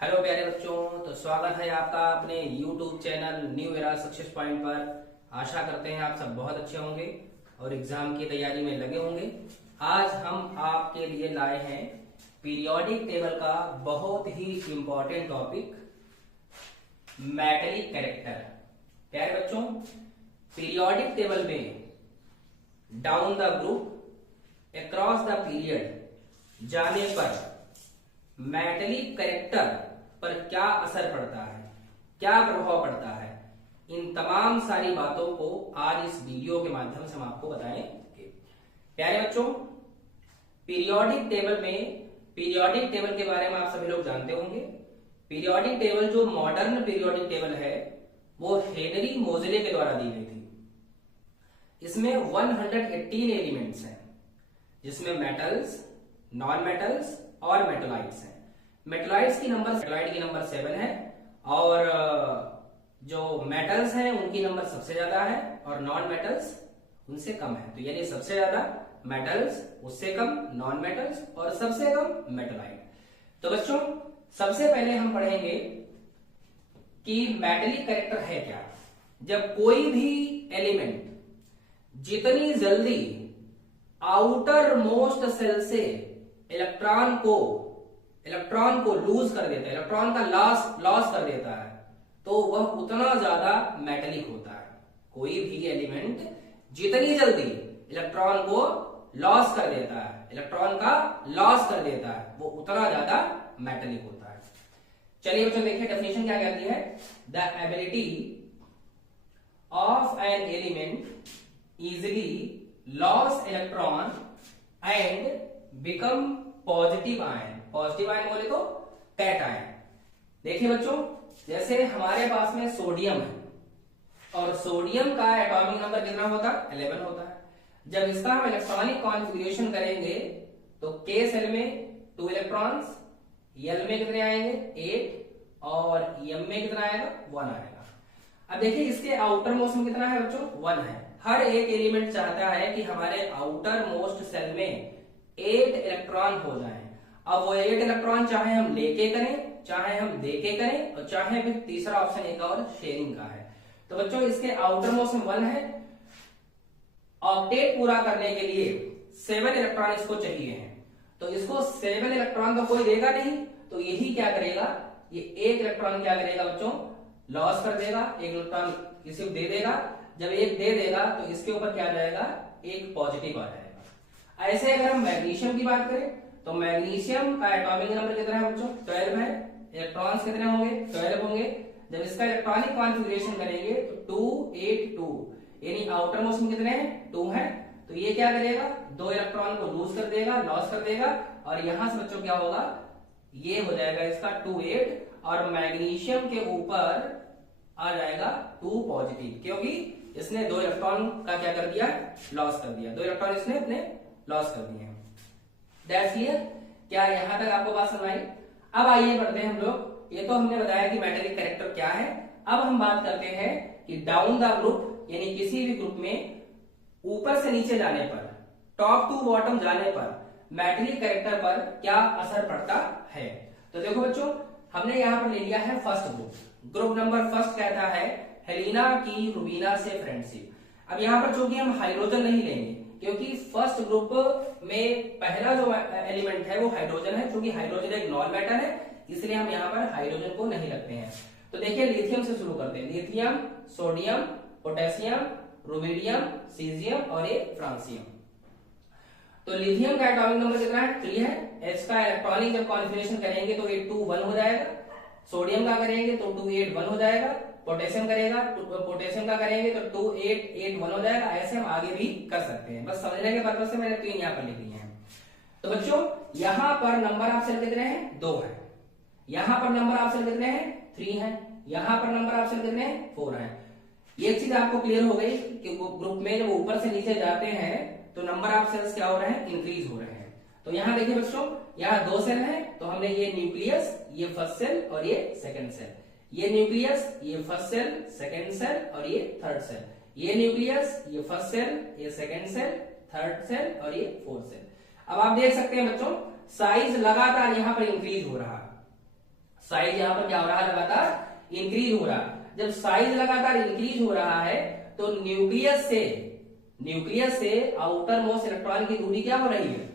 Hello प्यारे बच्चों, तो स्वागत है आपका अपने YouTube channel new era success point पर। आशा करते हैं आप सब बहुत अच्छे होंगे और एग्जाम की तैयारी में लगे होंगे। आज हम आपके लिए लाए हैं पीरियोडिक टेबल का बहुत ही इंपॉर्टेंट टॉपिक, मेटेलिक कैरेक्टर। प्यारे बच्चों, पीरियोडिक टेबल में down the group across the period जाने पर मेटेलिक कैरेक्टर पर क्या असर पड़ता है, क्या प्रभाव पड़ता है, इन तमाम सारी बातों को आज इस वीडियो के माध्यम से हम आपको बताएंगे। प्यारे बच्चों, पीरियोडिक टेबल के बारे में आप सभी लोग जानते होंगे। पीरियोडिक टेबल जो मॉडर्न पीरियोडिक टेबल है वो हेनरी मोजले के द्वारा दी गई थी। इसमें 118 एलिमेंट्स हैं, जिसमें मेटल्स, नॉन मेटल्स और मेटलाइट्स हैं। मेटलाइट की नंबर 7 है और जो मेटल्स हैं उनकी नंबर सबसे ज्यादा है और नॉन मेटल्स उनसे कम है। तो यानी सबसे ज्यादा मेटल्स, उससे कम नॉन मेटल्स और सबसे कम मेटलाइट। तो बच्चों, सबसे पहले हम पढ़ेंगे कि मेटेलिक कैरेक्टर है क्या। जब कोई भी एलिमेंट जितनी जल्दी आउटर मोस्ट सेल से इलेक्ट्रॉन को लूज कर देता है, इलेक्ट्रॉन का लॉस कर देता है, तो वह उतना ज्यादा मेटेलिक होता है। कोई भी एलिमेंट जितनी जल्दी इलेक्ट्रॉन को लॉस कर देता है, वो उतना ज्यादा मेटेलिक होता है। चलिए बच्चों, देखिए डेफिनेशन क्या कहती है। The ability of an element easily loss electron and become positive ion. Positive ion बोले तो कैट आयन। देखिए बच्चों, जैसे हमारे पास में सोडियम है और सोडियम का एटॉमिक नंबर कितना होता है? 11 होता है। जब इसका हम इलेक्ट्रॉनिक कॉन्फ़िगरेशन करेंगे तो के सेल में 2 इलेक्ट्रॉन्स, एल में कितने आएंगे? 8 और एम में कितना आएगा? 1 आएगा। अब देखिए इसके आउटर मोस्ट में कितना है बच्चों? 1 है। हर एक एलिमेंट चाहता है कि हमारे आउटर मोस्ट सेल में 8 इलेक्ट्रॉन हो जाएं। अब वो 8 इलेक्ट्रॉन चाहे हम लेके करें, चाहे हम देके करें, और चाहे फिर तीसरा ऑप्शन एक और शेयरिंग का है। तो बच्चों, इसके आउटर मोस्ट में 1 है। ऑक्टेट पूरा करने के लिए 7 इलेक्ट्रॉन इसको चाहिए हैं। तो इसको 7 इलेक्ट्रॉन तो कोई देगा नहीं, तो यही क्या करेगा, ये 1 इलेक्ट्रॉन क्या करेगा बच्चों? लॉस कर देगा। 1 इलेक्ट्रॉन किसी को दे देगा। जब 1 दे देगा तो इसके ऊपर क्या आ जाएगा? एक पॉजिटिव आ जाएगा। ऐसे अगर हम मैग्नीशियम की बात करें तो मैग्नीशियम का एटॉमिक नंबर कितना है बच्चों? 12 है। इलेक्ट्रॉन्स कितने होंगे? 12 होंगे। जब इसका इलेक्ट्रॉनिक कॉन्फ़िगरेशन करेंगे तो 2 8 2, यानी आउटर मोस्ट में कितने हैं? 2 है। तो ये क्या करेगा? 2 इलेक्ट्रॉन को लूज कर देगा, लॉस कर देगा, और यहां से बच्चों क्या होगा? ये हो जाएगा इसका 2 8 और मैग्नीशियम के ऊपर आ जाएगा 2 पॉजिटिव, क्योंकि इसने 2 इलेक्ट्रॉन का क्या कर दिया? लॉस कर दिया। 2 इलेक्ट्रॉन इसने अपने लॉस कर दिए। That's clear? क्या यहां तक आपको बात समझ आई? अब आइए बढ़ते हैं हम लोग। ये तो हमने बताया कि मेटेलिक कैरेक्टर क्या है। अब हम बात करते हैं कि डाउन द ग्रुप, यानी किसी भी ग्रुप में ऊपर से नीचे जाने पर, टॉप टू बॉटम जाने पर मेटेलिक कैरेक्टर पर क्या असर पड़ता है। तो देखो बच्चों, हमने यहां पर ले लिया है फर्स्ट ग्रुप नंबर फर्स्ट कहता है हेलिना की रुबीना से फ्रेंडशिप। अब यहां पर चूंकि हम हाइड्रोजन नहीं लेंगे, क्योंकि फर्स्ट ग्रुप में पहला जो एलिमेंट है वो हाइड्रोजन है। क्योंकि हाइड्रोजन एक नॉन मेटल है, इसलिए हम यहाँ पर हाइड्रोजन को नहीं रखते हैं। तो देखिए लिथियम से शुरू करते हैं। Lithium, sodium, potassium, rubidium, caesium और ये फ्रांसियम। तो लिथियम का एटॉमिक नंबर कितना है? 3 है। इसका इलेक्ट्रॉनिक जब कॉन्फ़िगरेशन करेंगे तो 8 2 1 हो जाएगा। सोडियम का करेंगे तो 2 8 1 हो जाएगा। पोटेशियम का करेंगे तो 2 8 8 1 हो जाएगा। ऐसे हम आगे भी कर सकते हैं, बस समझने के पर्पज से मैंने 3 यहाँ पर लिख दिए हैं। तो बच्चों, यहाँ पर नंबर ऑफ सेल कितने हैं? 2 है। यहाँ पर नंबर ऑफ सेल कितने हैं? 3 है। यहाँ पर नंबर ऑफ सेल कितने हैं? 4 है। ये चीज आपको क्लियर हो गई कि ग्रुप में जब ऊपर से नीचे जाते हैं तो नंबर ऑफ सेल्स क्या हो रहे हैं? इंक्रीज हो रहे हैं। तो यहाँ देखिए बच्चों, यहाँ 2 सेल है, तो हमने ये न्यूक्लियस, ये फर्स्ट सेल और ये सेकंड सेल, ये न्यूक्लियस, ये फर्स्ट सेल, सेकंड सेल और ये थर्ड सेल, ये न्यूक्लियस, ये फर्स्ट सेल, ये सेकंड सेल, थर्ड सेल और ये फोर्थ सेल। अब आप देख सकते हैं बच्चों, साइज लगातार यहां पर इंक्रीज हो रहा है। साइज यहाँ पर क्या हो रहा है, लगातार इंक्रीज हो रहा है। जब साइज लगातार इंक्रीज हो रहा है तो न्यूक्लियस से आउटर मोस्ट इलेक्ट्रॉन की दूरी क्या हो रही है,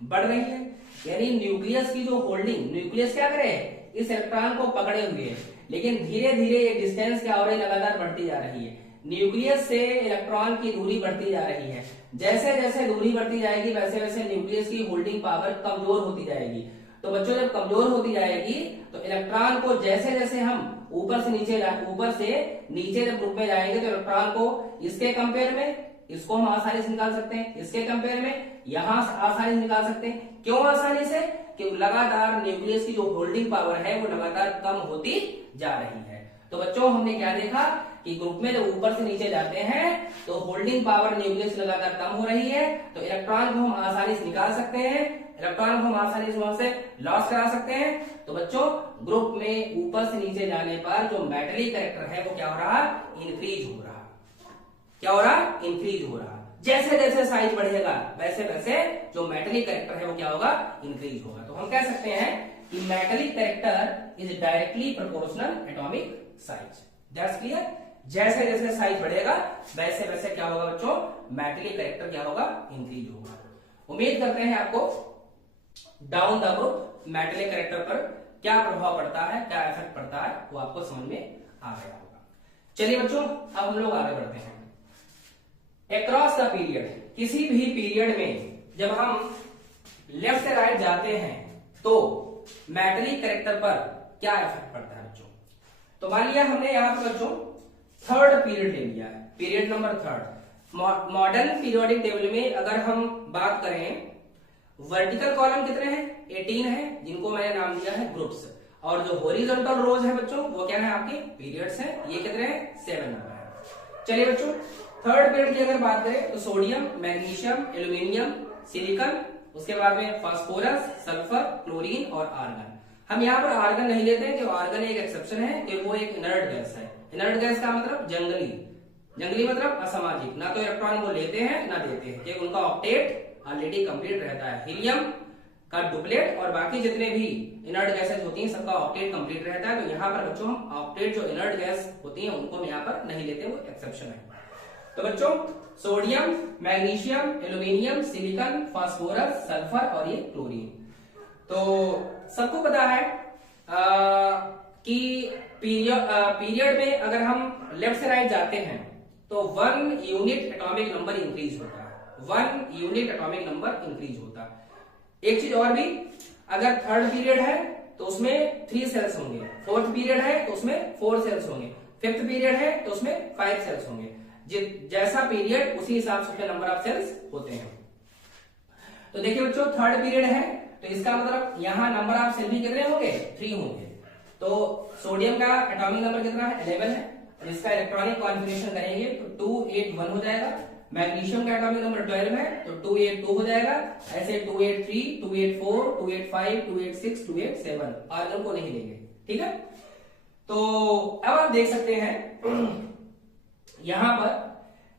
बढ़ रही है। यानी न्यूक्लियस की जो होल्डिंग, न्यूक्लियस क्या करे, इस इलेक्ट्रॉन को पकड़े हुए है, लेकिन धीरे धीरे ये डिस्टेंस क्या हो रही है, लगातार बढ़ती जा रही है। न्यूक्लियस से इलेक्ट्रॉन की दूरी बढ़ती जा रही है। जैसे जैसे दूरी बढ़ती जाएगी वैसे वैसे न्यूक्लियस की होल्डिंग पावर कमजोर होती जाएगी। तो बच्चों जब कमजोर होती जाएगी तो इलेक्ट्रॉन को जैसे जैसे हम ऊपर से नीचे जब ग्रुप में जाएंगे तो इलेक्ट्रॉन को इसके कंपेयर में इसको हम आसानी से निकाल सकते हैं, इसके कंपेयर में यहां आसानी से निकाल सकते हैं। क्यों आसानी से, कि लगातार न्यूक्लियस की जो होल्डिंग पावर है वो लगातार कम होती जा रही है। तो बच्चों हमने क्या देखा कि ग्रुप में जब ऊपर से नीचे जाते हैं तो होल्डिंग पावर न्यूक्लियस लगातार कम हो रही है, तो इलेक्ट्रॉन को हम आसानी से निकाल सकते हैं, इलेक्ट्रॉन को हम आसानी से वहां से लॉस करा सकते हैं। तो बच्चों ग्रुप में ऊपर से नीचे जाने पर जो मेटलिक कैरेक्टर है वो क्या हो रहा, इंक्रीज हो रहा। क्या हो रहा, इंक्रीज हो रहा। जैसे जैसे साइज बढ़ेगा वैसे वैसे जो मेटलिक कैरेक्टर है वो क्या होगा, इंक्रीज होगा। तो हम कह सकते हैं कि metallic character is directly proportional atomic size. That's clear. जैसे जैसे साइज बढ़ेगा वैसे वैसे क्या होगा बच्चों, मेटलिक कैरेक्टर क्या होगा, इंक्रीज होगा। उम्मीद करते हैं आपको down the group metallic character पर क्या प्रभाव पड़ता है, क्या इफेक्ट पड़ता है, वो आपको समझ में आ गया होगा। चलिए बच्चों अब हम लोग आगे बढ़ते हैं। अक्रॉस द पीरियड, किसी भी पीरियड में जब हम लेफ्ट से राइट जाते हैं तो मेटलिक कैरेक्टर पर क्या इफेक्ट पड़ता है बच्चों। तो मान लिया हमने यहाँ पर बच्चों थर्ड पीरियड ले लिया है, period number third. Modern periodic table में अगर हम बात करें, वर्टिकल कॉलम कितने हैं, 18 है, जिनको मैंने नाम दिया है ग्रुप्स, और जो हॉरिजॉन्टल रोज है बच्चों वो क्या है, आपके पीरियड्स हैं। ये कितने हैं, 7 नंबर है। चलिए बच्चों थर्ड पीरियड की अगर बात करें तो सोडियम, मैग्नीशियम, एल्यूमिनियम, सिलिकॉन, उसके बाद में फास्फोरस, सल्फर, क्लोरीन और आर्गन। हम यहाँ पर आर्गन नहीं लेते हैं कि आर्गन एक एक्सेप्शन है कि वो एक इनर्ट गैस है। इनर्ट गैस का मतलब जंगली मतलब असामाजिक, ना तो इलेक्ट्रॉन वो लेते हैं ना देते हैं, कि उनका ऑक्टेट ऑलरेडी कंप्लीट रहता है। हीलियम का डुप्लेट और बाकी जितने भी इनर्ट गैसेस होती हैं सबका ऑक्टेट कंप्लीट रहता है। तो यहाँ पर बच्चों हम ऑक्टेट जो इनर्ट गैस होती हैं उनको हम यहाँ पर नहीं लेते, वो एक्सेप्शन है। तो बच्चों sodium, magnesium, aluminium, silicon, phosphorus, sulphur और ये क्लोरीन। तो सबको पता है कि पीरियड में अगर हम लेफ्ट से राइट जाते हैं तो 1 यूनिट एटॉमिक नंबर इंक्रीज होता है, 1 यूनिट एटॉमिक नंबर इंक्रीज होता है। एक चीज और भी, अगर थर्ड पीरियड है तो उसमें 3 सेल्स होंगे, फोर्थ पीरियड है तो उसमें 4 सेल्स होंगे, फिफ्थ पीरियड है तो उसमें 5 सेल्स होंगे। जैसा पीरियड उसी हिसाब से नंबर ऑफ सेल्स होते हैं। तो देखिए बच्चों थर्ड पीरियड है तो इसका मतलब यहाँ नंबर ऑफ सेल भी कितने होंगे, 3 होंगे। तो सोडियम का एटॉमिक नंबर कितना है, 11 है, और इसका इलेक्ट्रॉनिक कॉन्फ़िगरेशन करेंगे तो 281 हो जाएगा। मैग्नीशियम का एटॉमिक नंबर 12 है तो 282 हो जाएगा। ऐसे 283, 284, 285, 286, 287, आर्गन को नहीं लेंगे, ठीक है। तो अब आप देख सकते हैं यहां पर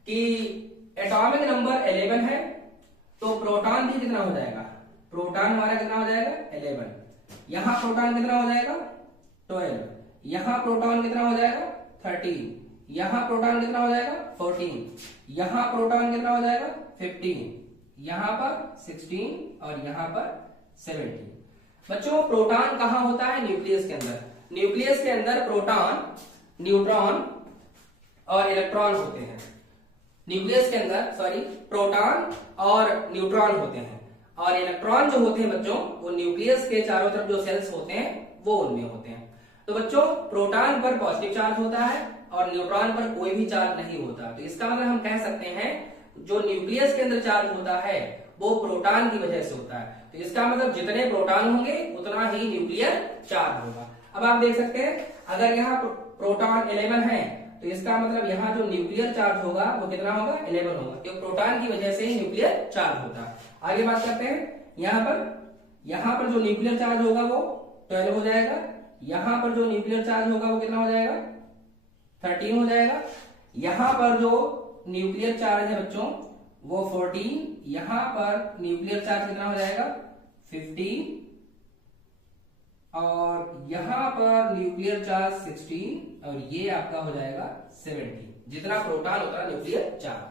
कि एटॉमिक नंबर 11 है तो प्रोटॉन भी कितना हो जाएगा, प्रोटॉन हमारा कितना हो जाएगा 11। यहां प्रोटॉन कितना हो जाएगा 12, यहां प्रोटॉन कितना हो जाएगा 13, यहां प्रोटॉन कितना हो जाएगा 14, यहां प्रोटॉन कितना हो जाएगा 15, यहां पर 16 और यहां पर 17। बच्चों प्रोटॉन कहां होता है, न्यूक्लियस के अंदर। न्यूक्लियस के अंदर प्रोटॉन, न्यूट्रॉन और इलेक्ट्रॉन होते हैं। न्यूक्लियस के अंदर प्रोटॉन और न्यूट्रॉन होते हैं, और इलेक्ट्रॉन जो होते हैं बच्चों वो न्यूक्लियस के चारों तरफ जो सेल्स होते हैं वो उनमें होते हैं। तो बच्चों प्रोटॉन पर पॉजिटिव चार्ज होता है और न्यूट्रॉन पर कोई भी चार्ज नहीं होता। तो इसका मतलब हम कह सकते हैं जो न्यूक्लियस के अंदर चार्ज होता है वो प्रोटॉन की वजह से होता है। तो इसका मतलब जितने प्रोटॉन होंगे उतना ही न्यूक्लियर चार्ज होगा। अब आप देख सकते हैं अगर यहाँ प्रोटॉन 11 है तो इसका मतलब यहाँ जो न्यूक्लियर चार्ज होगा वो कितना होगा 11 होगा, क्योंकि प्रोटॉन की वजह से ही न्यूक्लियर चार्ज होता है। आगे बात करते हैं, यहाँ पर जो न्यूक्लियर चार्ज होगा वो 12 हो जाएगा, यहाँ पर जो न्यूक्लियर चार्ज होगा वो कितना हो जाएगा 13 हो जाएगा, यहाँ पर जो न्यूक्लियर चार्ज है बच्चों वो 14, यहाँ पर न्यूक्लियर चार्ज कितना हो जाएगा 15 और यहां पर न्यूक्लियर चार्ज 16 और ये आपका हो जाएगा 17, जितना प्रोटॉन उतना न्यूक्लियर चार्ज।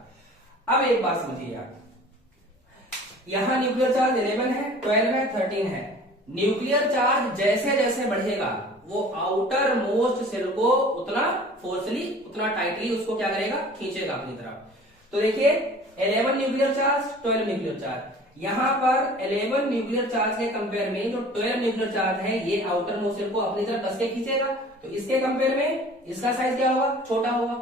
अब एक बात समझिए आप, यहां न्यूक्लियर चार्ज 11 है, 12 है, 13 है। न्यूक्लियर चार्ज जैसे जैसे बढ़ेगा वो आउटर मोस्ट सेल को उतना फोर्सली, उतना टाइटली उसको क्या करेगा, खींचेगा अपनी तरफ। तो देखिए 11 न्यूक्लियर चार्ज, 12 न्यूक्लियर चार्ज, यहां पर 11 न्यूक्लियर चार्ज के कंपेयर में जो 12 न्यूक्लियर चार्ज है ये आउटर मोस्ट सेल को अपनी तरफ कस के खींचेगा। तो इसके कंपेयर में इसका साइज क्या होगा, छोटा होगा।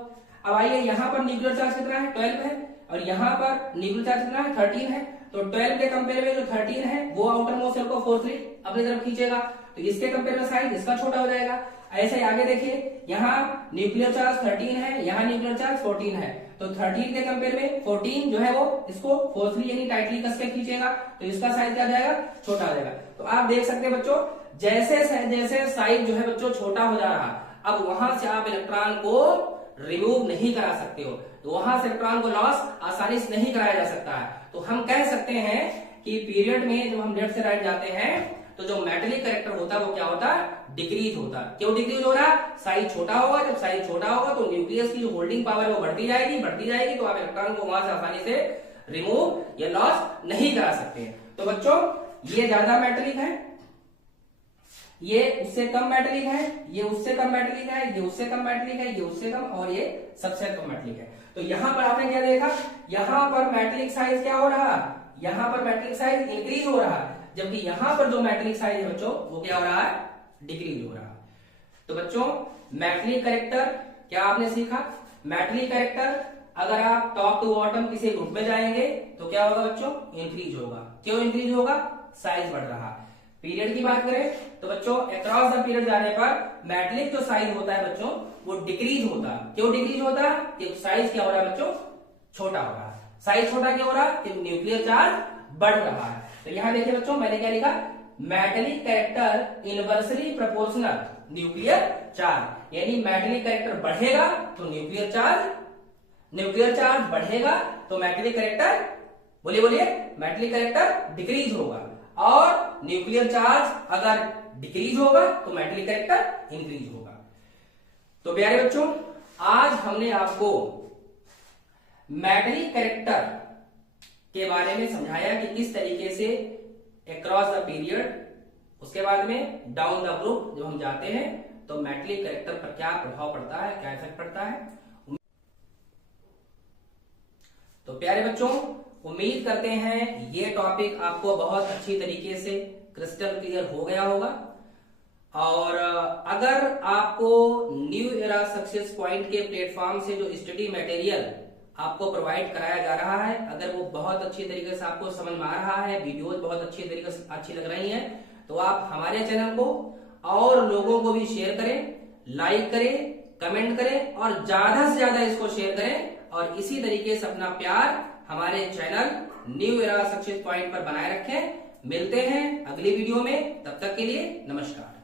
अब आइए यहां पर न्यूक्लियर चार्ज कितना है, 12 है, और यहां पर न्यूक्लियर चार्ज कितना है, 13 है। तो 12 के कंपेयर में जो 13 है वो आउटर मोस्ट सेल को फोर्सली अपनी तरफ खींचेगा, तो इसके कंपेयर में साइज इसका छोटा हो जाएगा। ऐसे आगे देखिए, यहाँ न्यूक्लियर चार्ज 13 है, यहाँ न्यूक्लियर चार्ज 14 है, तो 13 के कंपेयर में 14 जो है वो इसको फोर्सली यानी टाइटली कस के खींचेगा, तो इसका साइज क्या हो जाएगा, छोटा हो जाएगा। तो आप देख सकते हैं बच्चों, जैसे जैसे साइज जो है बच्चों छोटा हो जा रहा, अब वहां से आप इलेक्ट्रॉन को रिमूव नहीं करा सकते हो, तो वहां से इलेक्ट्रॉन को लॉस आसानी से नहीं कराया जा सकता है। तो हम कह सकते हैं कि पीरियड में जब हम लेफ्ट से राइट जाते हैं तो जो मेटेलिक कैरेक्टर होता है वो क्या होता है, डिक्रीज होता है। क्यों डिक्रीज हो रहा है, साइज छोटा होगा। जब साइज छोटा होगा तो न्यूक्लियस की जो होल्डिंग पावर है वो बढ़ती जाएगी, तो आप इलेक्ट्रॉन को वहां से आसानी से रिमूव या लॉस नहीं करा सकते। तो बच्चों ये ज्यादा मेटेलिक है, ये उससे कम मेटेलिक है, ये उससे कम मेटेलिक है, ये उससे कम मेटेलिक है, ये उससे कम, और ये सबसे कम मेटेलिक है। तो यहां पर आपने क्या देखा, यहां पर मेटेलिक साइज क्या हो रहा, यहां पर मेटेलिक साइज इंक्रीज हो रहा है, जबकि यहां पर जो मेटेलिक साइज है बच्चों वो क्या हो रहा है, डिक्रीज हो रहा है। तो बच्चों मेटेलिक कैरेक्टर क्या आपने सीखा, मेटेलिक कैरेक्टर अगर आप टॉप टू बॉटम किसी ग्रुप में जाएंगे तो क्या होगा बच्चों, इंक्रीज होगा। क्यों इंक्रीज होगा, साइज बढ़ रहा। पीरियड की बात करें तो बच्चों अक्रॉस द पीरियड जाने पर मेटेलिक जो साइज होता है बच्चों वो डिक्रीज होता है। क्यों डिक्रीज होता है, कि साइज क्या हो रहा है बच्चों, छोटा हो रहा है। साइज छोटा क्यों हो रहा है, कि न्यूक्लियर चार्ज बढ़ रहा है। तो यहां देखिए बच्चों मैंने क्या लिखा, metallic character inversely proportional nuclear charge, यानी मेटेलिक कैरेक्टर बढ़ेगा तो न्यूक्लियर चार्ज बढ़ेगा तो मेटेलिक कैरेक्टर, बोलिए मेटेलिक कैरेक्टर डिक्रीज होगा, और न्यूक्लियर चार्ज अगर डिक्रीज होगा तो मेटेलिक कैरेक्टर इंक्रीज होगा। तो प्यारे बच्चों आज हमने आपको मेटेलिक कैरेक्टर के बारे में समझाया कि किस तरीके से अक्रॉस द पीरियड, उसके बाद में डाउन द ग्रुप जब हम जाते हैं तो मेटेलिक कैरेक्टर पर क्या प्रभाव पड़ता है, क्या इफेक्ट पड़ता है। तो प्यारे बच्चों उम्मीद करते हैं ये टॉपिक आपको बहुत अच्छी तरीके से क्रिस्टल क्लियर हो गया होगा। और अगर आपको न्यू एरा सक्सेस पॉइंट के प्लेटफॉर्म से जो स्टडी मटेरियल आपको प्रोवाइड कराया जा रहा है, अगर वो बहुत अच्छी तरीके से आपको समझ में आ रहा है, वीडियोज बहुत अच्छी तरीके से अच्छी लग रही हैं, तो आप हमारे चैनल को और लोगों को भी शेयर करें, लाइक करें, कमेंट करें और ज्यादा से ज्यादा इसको शेयर करें, और इसी तरीके से अपना प्यार हमारे channel new era success point पर बनाए रखें। मिलते हैं अगली वीडियो में, तब तक के लिए नमस्कार।